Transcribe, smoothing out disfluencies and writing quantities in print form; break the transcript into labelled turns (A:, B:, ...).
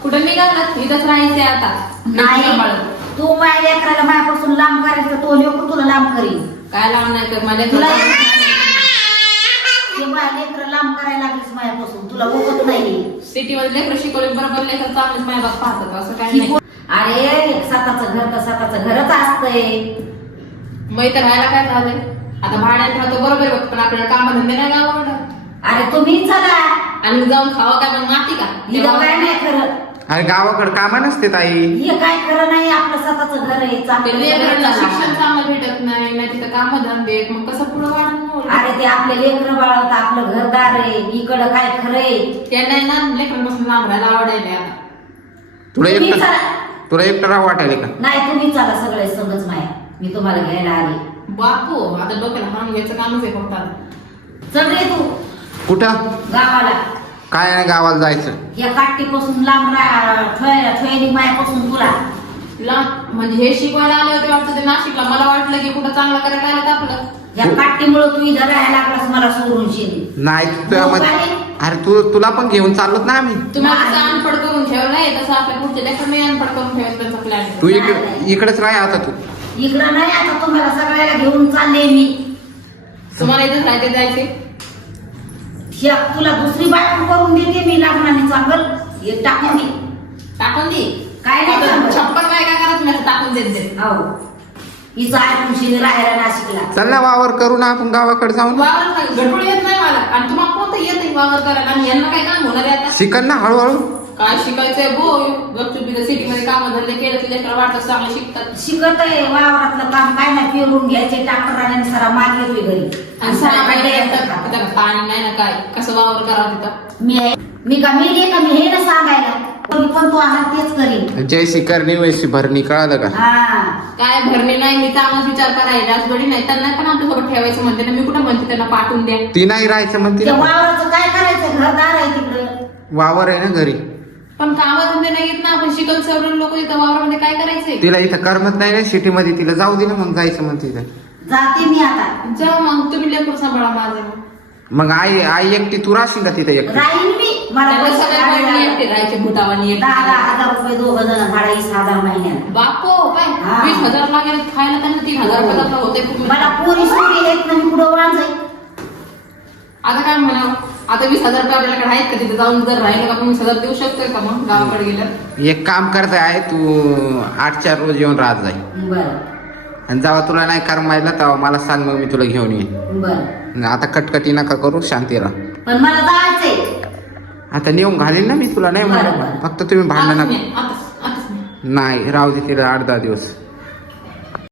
A: कुठं निघाला इथंच राहायचंय आता
B: नाही तू माझ्या लेकराला माझ्यापासून लांब करायचं तो लेकरू तुला लांब करीन.
A: काय लावून नाही तर मला
B: तुला ते माझ्या लेकरं लांब करायला लागलीस माझ्यापासून तुला ओळखत नाही.
A: सिटी मध्ये लेकर शिकवले बरोबर लेकर चांगलेच माझ्या बाप पाहतात असं काय नाही.
B: अरे स्वतःचं घर तर स्वतःचं घरच असतंय.
A: मग तर राहायला काय झालंय आता भाड्यात राहतो बरोबर आहे पण आपल्याला काम धंदे नाही गावाकडं.
B: अरे तुम्ही चला
A: आणि जाऊन खावा काय मग माती का
B: हिला काय नाही खरं.
C: अरे गावाकडे कामा नसते ताई.
B: हे काय खरं नाही आपलं स्वतःचं घर आहे
A: ते लेकरांना शिक्षण चांगलं भेटत नाही नाही तिथं काम धंदे मग कसं पुढे वाढणार.
B: अरे ते आपले लेकरं बाळवत आपलं घरदार आहे इकडं काय खरंय.
A: त्यांना ना लेकरांपासून लांब राहायला आवडायला आता.
C: तुला एकटं राह वाटायला का?
B: नाही तुम्ही चला सगळे संगच माया मी तुम्हाला घ्यायला आले.
A: बापू आता डोक्याला हाणून घ्यायचं कामच आहे फक्त आता.
B: सगळे तू
C: कुठं
B: गावाला
C: काय नाही गावाला जायचं.
B: या काठीपासून लांब ठेवली मायापासून तुला
A: लांब म्हणजे हे शिकवायला आले होते वाटतं ते नाशिकला मला वाटलं की कुठं चांगलं करायला आलं का आपलं.
B: या काठीमुळे तू इथं राहायला लागलास मला सोडून शिरी.
C: नाही अरे तुला पण घेऊन चाललोत ना आम्ही.
A: तुम्हाला कसं अनपड करून ठेवलंय तसं आपल्या पुढच्या लेकर नाही अनपड करून ठेवायचं त्यांचा प्लॅन.
C: तू इकडेच राह आता तू.
B: इकडं नाही आता तुम्हाला सगळ्याला घेऊन चालले मी.
A: तुम्हाला इथं राहायचे जायचे
B: तुला दुसरी बायको करून देते मी लग्नाने चांगल हे टाकून दे.
A: टाकून दे
B: काय नाही चांगलं.
A: छप्पन काय काय करा तुम्ही टाकून देत दे.
B: हो हिचा ऐकून शिरी राहायला नाशिकला.
C: चल ना वावर करू ना आपण गावाकडे जाऊन.
A: वावर गडबड येत नाही मला आणि तुम्हाला कोणतं येत नाही वावर करायला आणि यांना काय काम होणार आहे आता.
C: शिकन ना हळूहळू.
A: काय शिकायचंय बो गपचुपी सिटी मध्ये काम धंदे केलं की लेकर वाटत चांगलं शिकतात.
B: शिकत आहे वावरातलं काम काय नाही पेरून घ्यायचे ट्रॅक्टराने सारा माल येतोय घरी
A: आणि सारा पाणी नाही ना काय कसं वावर करावं तिथं.
B: मी का मिळले का मी हे ना सांगायला पण तू आहात तेच करीन.
C: जैसी करणी वैसी भरणी कळालं का?
B: हा
A: काय भरणे नाही मी चांगलाच विचार करायला राजबडी नाही त्यांना पण आपल्यासोबत ठेवायचं म्हणते ना मी कुठं म्हणते त्यांना पाठवून द्या.
C: ती नाही राहायचं म्हणते
B: त्या
C: ना.
B: वावराचं काय करायचं घरदार आहे तिकडं.
C: वावर आहे ना घरी.
A: पण कामाधंदे नाही येत ना आपण शिकल सवरून लोक इथं वावरामध्ये काय करायचंय.
C: तिला इथं करमत नाही ना सिटी मध्ये. तिला जाऊ दे ना मग जायचं म्हणते इथं.
B: जाते मी आता.
A: जा मग तुम्ही लेकरू सांभाळा माझं.
C: मग आई एकटी तू राहशील का तिथे एकटी?
B: राहीन मी. मला
A: त्याला
B: पैसे
A: सगळ्या
B: काढायला
A: बहिणी एकटे राहायचे भूतावानी एकटे.
B: 10,000 रुपये दोघं जण भाडा 20,000 महिन्याला.
A: बापो काय
B: हा.
A: 20,000 लागेल खायला त्यांना 3,000 रुपयाला होते पूर्ण.
B: मला पोरी सोरी आहेत ना मी पुढं वांजाई.
A: आता काय म्हणावं आता 20,000 रुपये आपल्याकडे आहेत का तिथे जाऊन जर राहिलं का आपण 20,000 देऊ शकतोय का मग गावाकडे गेलं.
C: एक काम करत आहे तू 8-4 रोज येऊन राहत जाय.
B: बरं
C: आणि जेव्हा तुला नाही करमायला तेव्हा मला सांग मग मी तुला घेऊन येईन.
B: बरं
C: आता कटकटी नका करू शांती राहा.
B: पण मला जायचंय.
C: आता नेऊन घालीन ना मी तुला नाही
B: बरं,
C: म्हणत.
B: बरं.
C: फक्त तुम्ही भांडण
A: आताच
C: नका.
A: नाही, आताच नाही.
C: नाही राहू दे तिला 8-10 दिवस.